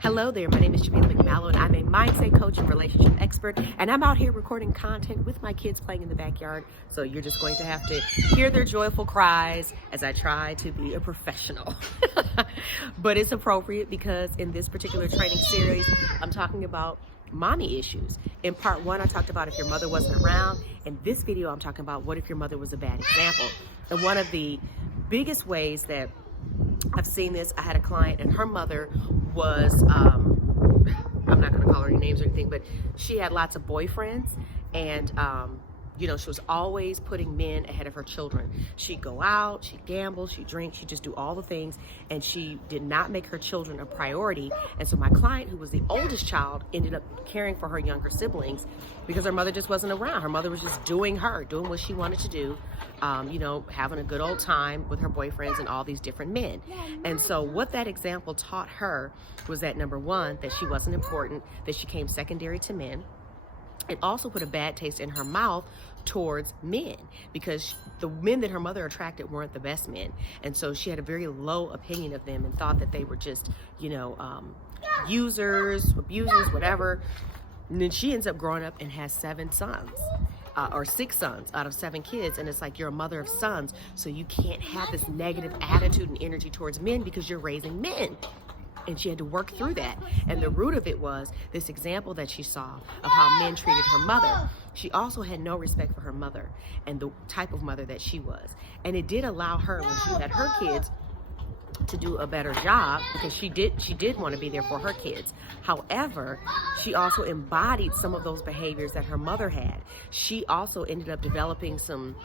Hello there, my name is Jamila McMallow, and I'm a mindset coach and relationship expert, and I'm out here recording content with my kids playing in the backyard, so you're just going to have to hear their joyful cries as I try to be a professional. But it's appropriate because in this particular training series, I'm talking about mommy issues. In part one, I talked about if your mother wasn't around. In this video, I'm talking about what if your mother was a bad example. And one of the biggest ways that I've seen this, I had a client and her mother was, I'm not going to call her any names or anything, but she had lots of boyfriends, and she was always putting men ahead of her children. She'd go out, she'd gamble, she'd drink, she'd just do all the things, and she did not make her children a priority. And so my client, who was the oldest child, ended up caring for her younger siblings because her mother just wasn't around. Her mother was just doing what she wanted to do, having a good old time with her boyfriends and all these different men. And so what that example taught her was that, number one, that she wasn't important, that she came secondary to men. It also put a bad taste in her mouth towards men because the men that her mother attracted weren't the best men. And so she had a very low opinion of them and thought that they were just, users, abusers, whatever. And then she ends up growing up and has 7 sons. Or 6 sons out of 7 kids, and it's like you're a mother of sons, so you can't have this negative attitude and energy towards men because you're raising men. And she had to work through that. And the root of it was this example that she saw of how men treated her mother. She also had no respect for her mother and the type of mother that she was. And it did allow her, when she had her kids, to do a better job because she did want to be there for her kids. However, she also embodied some of those behaviors that her mother had. She also ended up developing some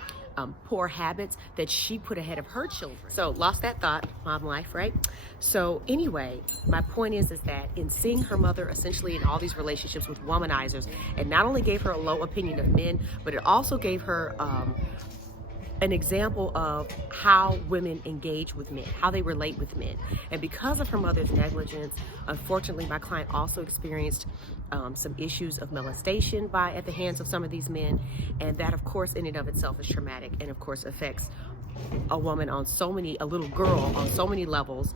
poor habits that she put ahead of her children. So lost that thought, mom life, right? So anyway, my point is that in seeing her mother essentially in all these relationships with womanizers, it not only gave her a low opinion of men, but it also gave her an example of how women engage with men, how they relate with men. And because of her mother's negligence, unfortunately, my client also experienced some issues of molestation at the hands of some of these men. And that, of course, in and of itself is traumatic and, of course, affects a little girl on so many levels,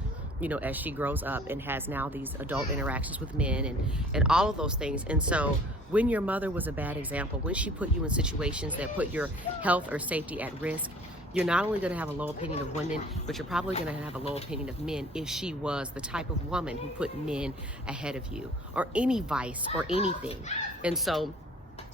as she grows up and has now these adult interactions with men and all of those things. And so when your mother was a bad example, when she put you in situations that put your health or safety at risk, you're not only going to have a low opinion of women, but you're probably going to have a low opinion of men if she was the type of woman who put men ahead of you, or any vice or anything. And so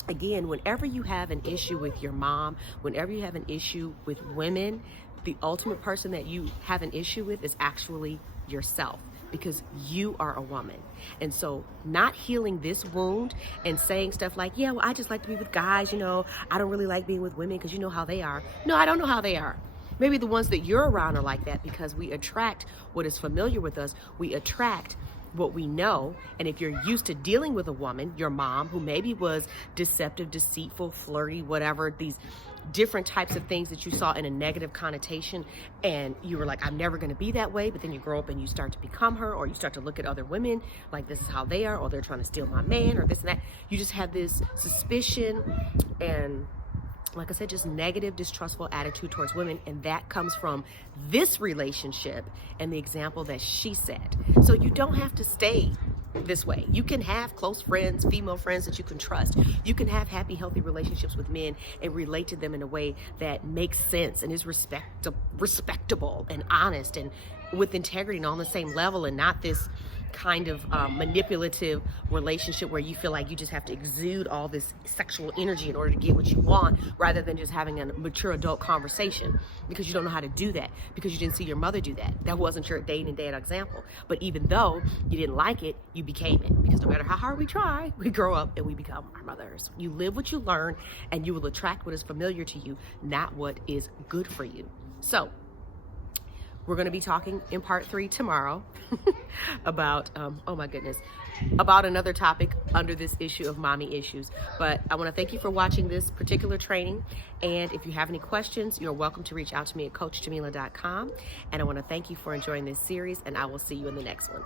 again, whenever you have an issue with your mom, whenever you have an issue with women, the ultimate person that you have an issue with is actually yourself, because you are a woman. And so not healing this wound and saying stuff like, yeah, well, I just like to be with guys, I don't really like being with women because you know how they are. No, I don't know how they are. Maybe the ones that you're around are like that because we attract what is familiar with us. We attract what we know. And if you're used to dealing with a woman, your mom, who maybe was deceptive, deceitful, flirty, whatever, these different types of things that you saw in a negative connotation, and you were like, I'm never going to be that way, but then you grow up and you start to become her, or you start to look at other women like this is how they are, or they're trying to steal my man, or this and that. You just have this suspicion and, like I said, just negative, distrustful attitude towards women, and that comes from this relationship and the example that she set. So you don't have to stay this way. You can have close friends, female friends that you can trust. You can have happy, healthy relationships with men and relate to them in a way that makes sense and is respectable and honest and with integrity and on the same level, and not this kind of manipulative relationship where you feel like you just have to exude all this sexual energy in order to get what you want, rather than just having a mature adult conversation, because you don't know how to do that, because you didn't see your mother do that. That wasn't your day in day out example. But even though you didn't like it, you became it, because no matter how hard we try, we grow up and we become our mothers. You live what you learn, and you will attract what is familiar to you, not what is good for you. So we're going to be talking in part 3 tomorrow about, about another topic under this issue of mommy issues. But I want to thank you for watching this particular training. And if you have any questions, you're welcome to reach out to me at coachjamila.com. And I want to thank you for enjoying this series, and I will see you in the next one.